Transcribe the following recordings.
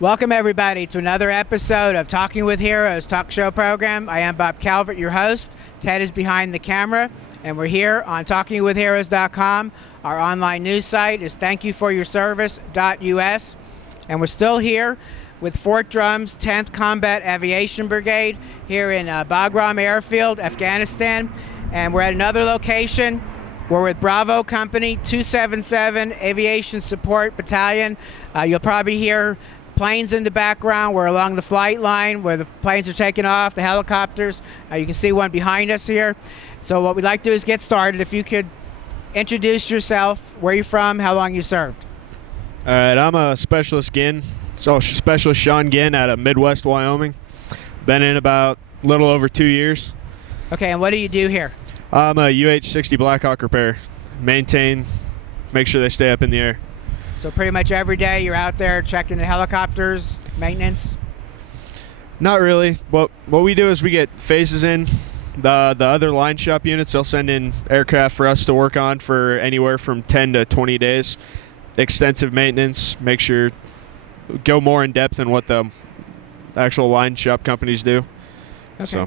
Welcome everybody to another episode of Talking with Heroes talk show program. I am Bob Calvert, your host. Ted is behind the camera, and we're here on TalkingWithHeroes.com. Our online news site is thankyouforyourservice.us, and we're still here with Fort Drum's 10th Combat Aviation Brigade here in Bagram Air Field, Afghanistan, and we're at another location. We're with Bravo Company 277 Aviation Support Battalion. You'll probably hear planes in the background. We're along the flight line where the planes are taking off, the helicopters. You can see one behind us here. So what we'd like to do is get started. If you could introduce yourself, where you're from, how long you served. All right, I'm a Specialist Ginn, Specialist Sean Ginn out of Midwest Wyoming. Been in about a little over 2 years. Okay, and what do you do here? I'm a UH-60 Blackhawk repair. Maintain, make sure they stay up in the air. So pretty much every day you're out there checking the helicopters, maintenance? Not really. What we do is we get phases in. The other line shop units, they'll send in aircraft for us to work on for anywhere from 10 to 20 days. Extensive maintenance, make sure, go more in depth than what the actual line shop companies do. Okay. So.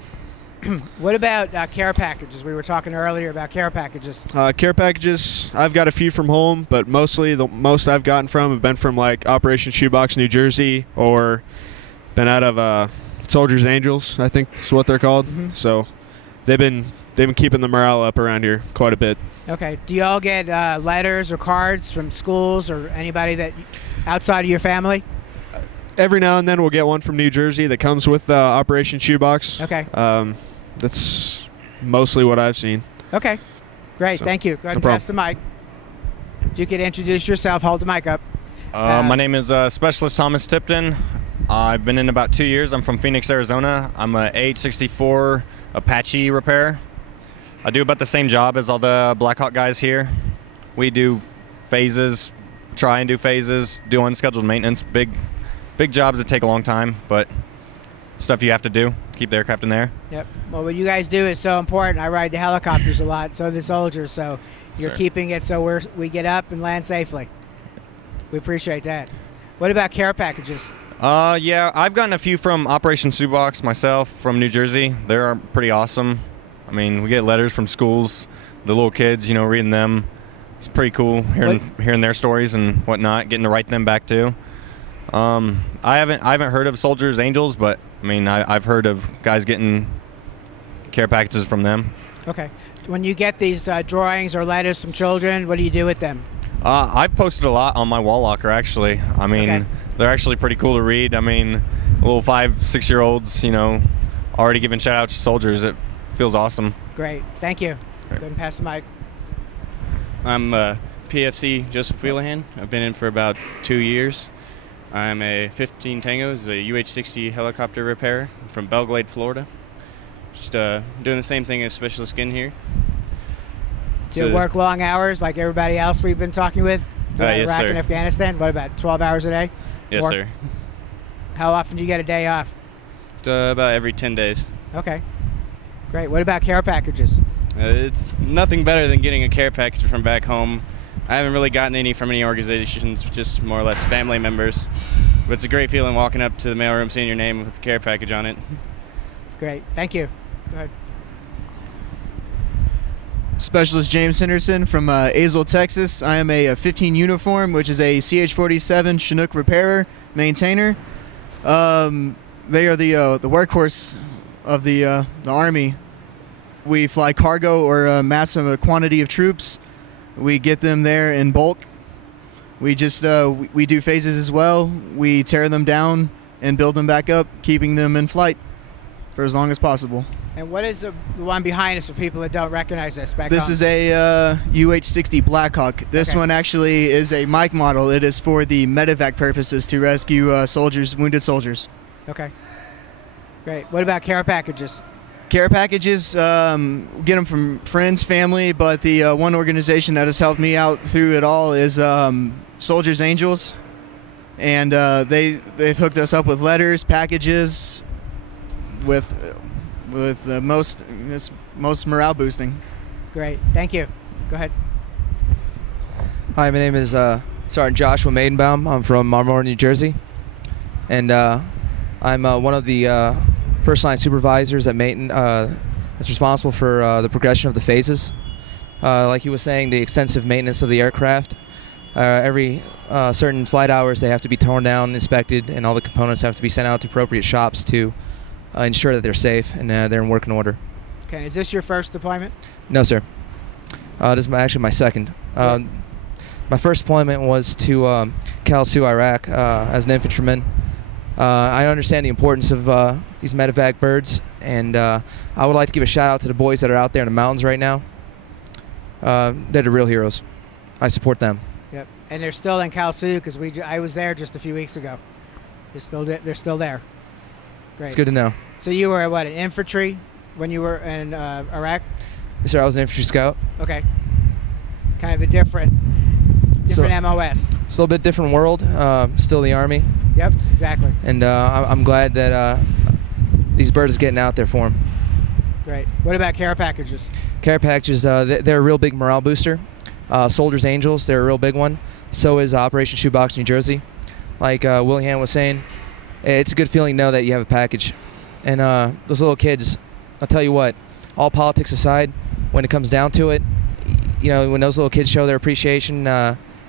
What about care packages? We were talking earlier about care packages. Care packages, I've got a few from home, but mostly the most I've gotten from have been from like Operation Shoebox, New Jersey, or been out of Soldiers Angels, I think is what they're called. Mm-hmm. So they've been keeping the morale up around here quite a bit. Okay. Do you all get letters or cards from schools or anybody that outside of your family? Every now and then we'll get one from New Jersey that comes with Operation Shoebox. Okay. That's mostly what I've seen. Okay, great, So, thank you. Go ahead no and pass the mic. If you could introduce yourself, hold the mic up. My name is Specialist Thomas Tipton. I've been in about 2 years. I'm from Phoenix, Arizona. I'm a AH-64 Apache repair. I do about the same job as all the Blackhawk guys here. We do phases, try and do phases, do unscheduled maintenance, big jobs that take a long time, but stuff you have to do, keep the aircraft in the air. Yep. Well, what you guys do is so important. I ride the helicopters a lot, so the soldiers, so you're keeping it so we get up and land safely. We appreciate that. What about care packages? Yeah, I've gotten a few from Operation Shoebox myself from New Jersey. They're pretty awesome. I mean, we get letters from schools, the little kids, you know, reading them. It's pretty cool hearing their stories and whatnot, getting to write them back too. I haven't heard of Soldiers Angels, but I mean I've heard of guys getting care packages from them. Okay. When you get these drawings or letters from children, what do you do with them? I've posted a lot on my wall locker actually. I mean, They're actually pretty cool to read. I mean, little 5-6 year olds, you know, already giving shout outs to soldiers. It feels awesome. Great. Thank you. Go ahead and pass the mic. I'm PFC Joseph Wheelihan. I've been in for about 2 years. I'm a 15 Tangos, a UH-60 helicopter repairer from Belleglade, Florida. Just doing the same thing as Specialist Ginn here. Do you work long hours like everybody else we've been talking with? Yes, Iraq sir. and Afghanistan? What, about 12 hours a day? Yes, sir. How often do you get a day off? About every 10 days. Okay. Great. What about care packages? It's nothing better than getting a care package from back home. I haven't really gotten any from any organizations, just more or less family members. But it's a great feeling walking up to the mailroom, seeing your name with the care package on it. Great. Thank you. Go ahead. Specialist James Henderson from Azle, Texas. I am a 15 uniform, which is a CH-47 Chinook repairer, maintainer. They are the workhorse of the Army. We fly cargo or a massive quantity of troops. We get them there in bulk. We just we do phases as well. We tear them down and build them back up, keeping them in flight for as long as possible. And what is the one behind us for people that don't recognize this? This is a UH-60 Blackhawk. This one actually is a Mike model. It is for the medevac purposes to rescue soldiers, wounded soldiers. Okay. Great. What about care packages? Care packages, get them from friends, family, but the one organization that has helped me out through it all is Soldiers Angels, and they've hooked us up with letters, packages, with the most morale boosting. Great, thank you. Go ahead. Hi, my name is Sergeant Joshua Maidinbaam. I'm from Marmora, New Jersey. and I'm one of the first line supervisors at that's responsible for the progression of the phases. Like he was saying, the extensive maintenance of the aircraft. Every certain flight hours, they have to be torn down, inspected, and all the components have to be sent out to appropriate shops to ensure that they're safe and they're in working order. Okay, is this your first deployment? No, sir. This is actually my second. My first deployment was to Kalsu, Iraq, as an infantryman. I understand the importance of these medevac birds, and I would like to give a shout out to the boys that are out there in the mountains right now. They're the real heroes. I support them. Yep, and they're still in Kalsu because I was there just a few weeks ago. They're still there. Great. It's good to know. So you were what, an infantry when you were in Iraq? Yes, sir. I was an infantry scout. Okay. Kind of a different MOS. It's a little bit different world. Still the Army. Yep, exactly. And I'm glad that these birds are getting out there for them. Great. What about care packages? Care packages, they're a real big morale booster. Soldiers Angels, they're a real big one. So is Operation Shoebox New Jersey. Like Wheelihan was saying, it's a good feeling to know that you have a package. And those little kids, I'll tell you what, all politics aside, when it comes down to it, you know, when those little kids show their appreciation,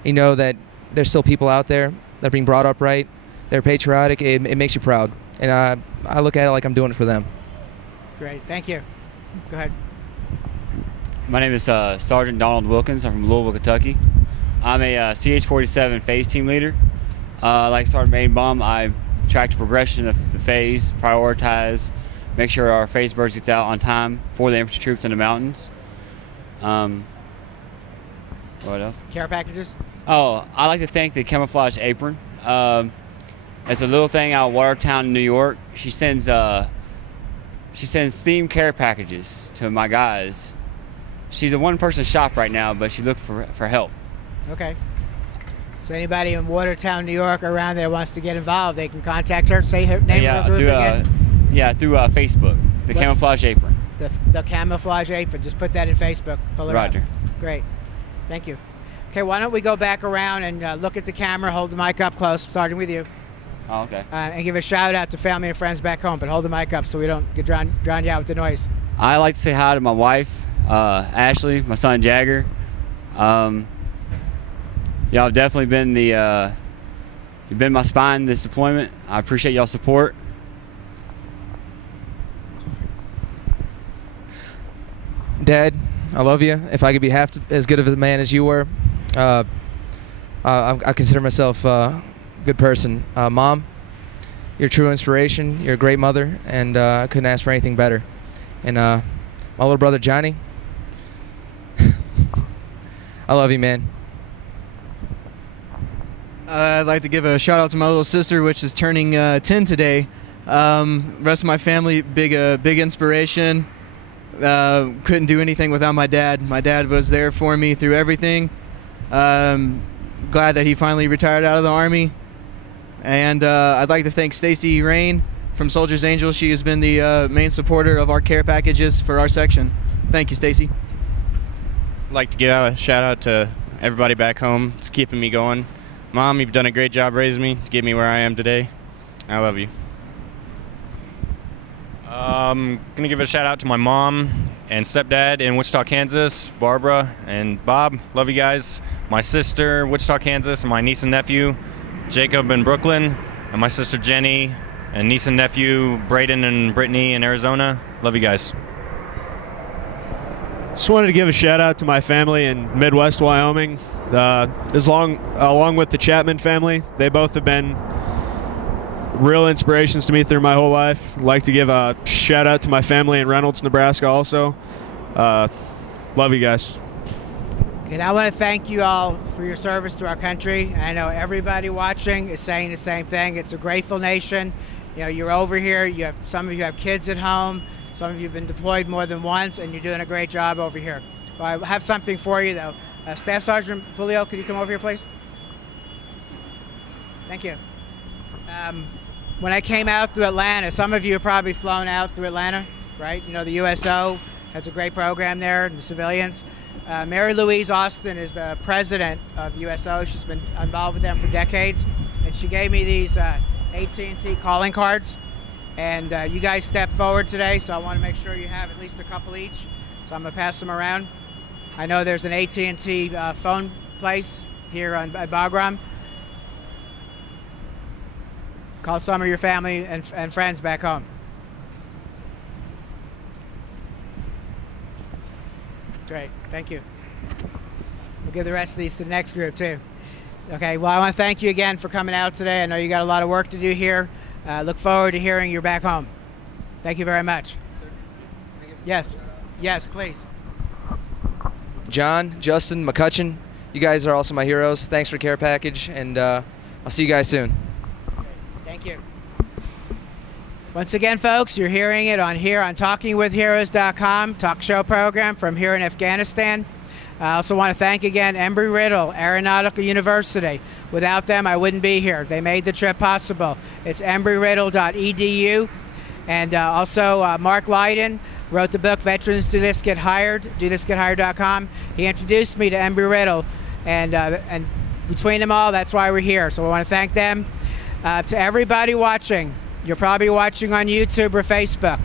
you know that there's still people out there that are being brought up right, they're patriotic, it makes you proud. And I look at it like I'm doing it for them. Great, thank you. Go ahead. My name is Sergeant Donald Wilkins. I'm from Louisville, Kentucky. I'm a CH-47 phase team leader. Like Sergeant Maidinbaam, I track the progression of the phase, prioritize, make sure our phase birds gets out on time for the infantry troops in the mountains. What else? Care packages? Oh, I like to thank the Camouflage Apron. It's a little thing out of Watertown, New York. She sends themed care packages to my guys. She's a one-person shop right now, but she's looking for help. Okay. So anybody in Watertown, New York, or around there wants to get involved, they can contact her. Say her name of her group again. Through Facebook. The Camouflage Apron. The Camouflage Apron. Just put that in Facebook. Pull it Roger. Up. Great. Thank you. Okay, why don't we go back around and look at the camera, hold the mic up close, starting with you. Oh, okay. And give a shout out to family and friends back home, but hold the mic up so we don't get drown you out with the noise. I like to say hi to my wife, Ashley, my son Jagger. Y'all have definitely been you've been my spine this deployment. I appreciate y'all's support. Dad, I love you. If I could be half as good of a man as you were, I consider myself a good person. Mom, you're a true inspiration. You're a great mother, and I couldn't ask for anything better. And my little brother Johnny, I love you, man. I'd like to give a shout out to my little sister, which is turning 10 today. Rest of my family, big inspiration. Couldn't do anything without my dad. My dad was there for me through everything. Glad that he finally retired out of the Army. And I'd like to thank Stacy Rain from Soldiers Angel. She has been the main supporter of our care packages for our section. Thank you, Stacy. I'd like to give a shout out to everybody back home. It's keeping me going. Mom, you've done a great job raising me to get me where I am today. I love you. I'm gonna give a shout out to my mom and stepdad in Wichita, Kansas, Barbara and Bob. Love you guys. My sister, Wichita, Kansas, and my niece and nephew, Jacob in Brooklyn, and my sister Jenny, and niece and nephew, Braden and Brittany in Arizona. Love you guys. Just wanted to give a shout out to my family in Midwest Wyoming. Along with the Chapman family, they both have been real inspirations to me through my whole life. I'd like to give a shout out to my family in Reynolds, Nebraska also. Love you guys. Okay, now I want to thank you all for your service to our country. I know everybody watching is saying the same thing. It's a grateful nation. You know, you're over here. Some of you have kids at home. Some of you have been deployed more than once, and you're doing a great job over here. Well, I have something for you, though. Staff Sergeant Pulio, could you come over here, please? Thank you. When I came out through Atlanta, some of you have probably flown out through Atlanta, right? You know, the USO has a great program there, and the civilians. Mary Louise Austin is the president of the USO. She's been involved with them for decades, and she gave me these AT&T calling cards. And you guys stepped forward today, so I want to make sure you have at least a couple each. So I'm going to pass them around. I know there's an AT&T phone place here at Bagram. Call some of your family and friends back home. Great, thank you. We'll give the rest of these to the next group too. Okay, well I want to thank you again for coming out today. I know you got a lot of work to do here. Look forward to hearing you're back home. Thank you very much. Yes, yes, please. John, Justin, McCutcheon, you guys are also my heroes. Thanks for care package, and I'll see you guys soon. Thank you. Once again, folks, you're hearing it on TalkingWithHeroes.com, talk show program from here in Afghanistan. I also want to thank again Embry-Riddle Aeronautical University. Without them, I wouldn't be here. They made the trip possible. It's embryriddle.edu. And also Mark Lydon wrote the book Veterans Do This Get Hired, DoThisGetHired.com. He introduced me to Embry-Riddle, and between them all, that's why we're here. So I want to thank them. To everybody watching, you're probably watching on YouTube or Facebook.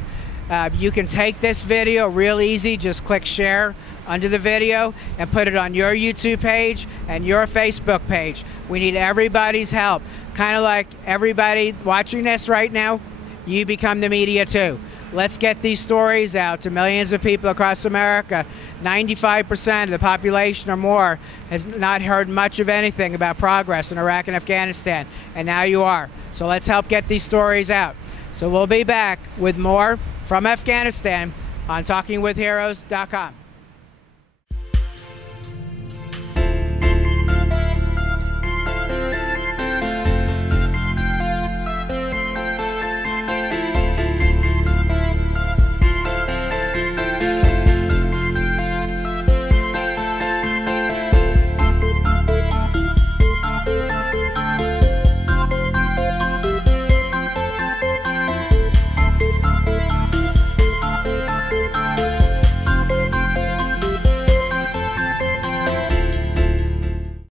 You can take this video real easy, just click share under the video and put it on your YouTube page and your Facebook page. We need everybody's help. Kind of like everybody watching this right now, you become the media too. Let's get these stories out to millions of people across America. 95% of the population or more has not heard much of anything about progress in Iraq and Afghanistan, and now you are. So let's help get these stories out. So we'll be back with more from Afghanistan on TalkingWithHeroes.com.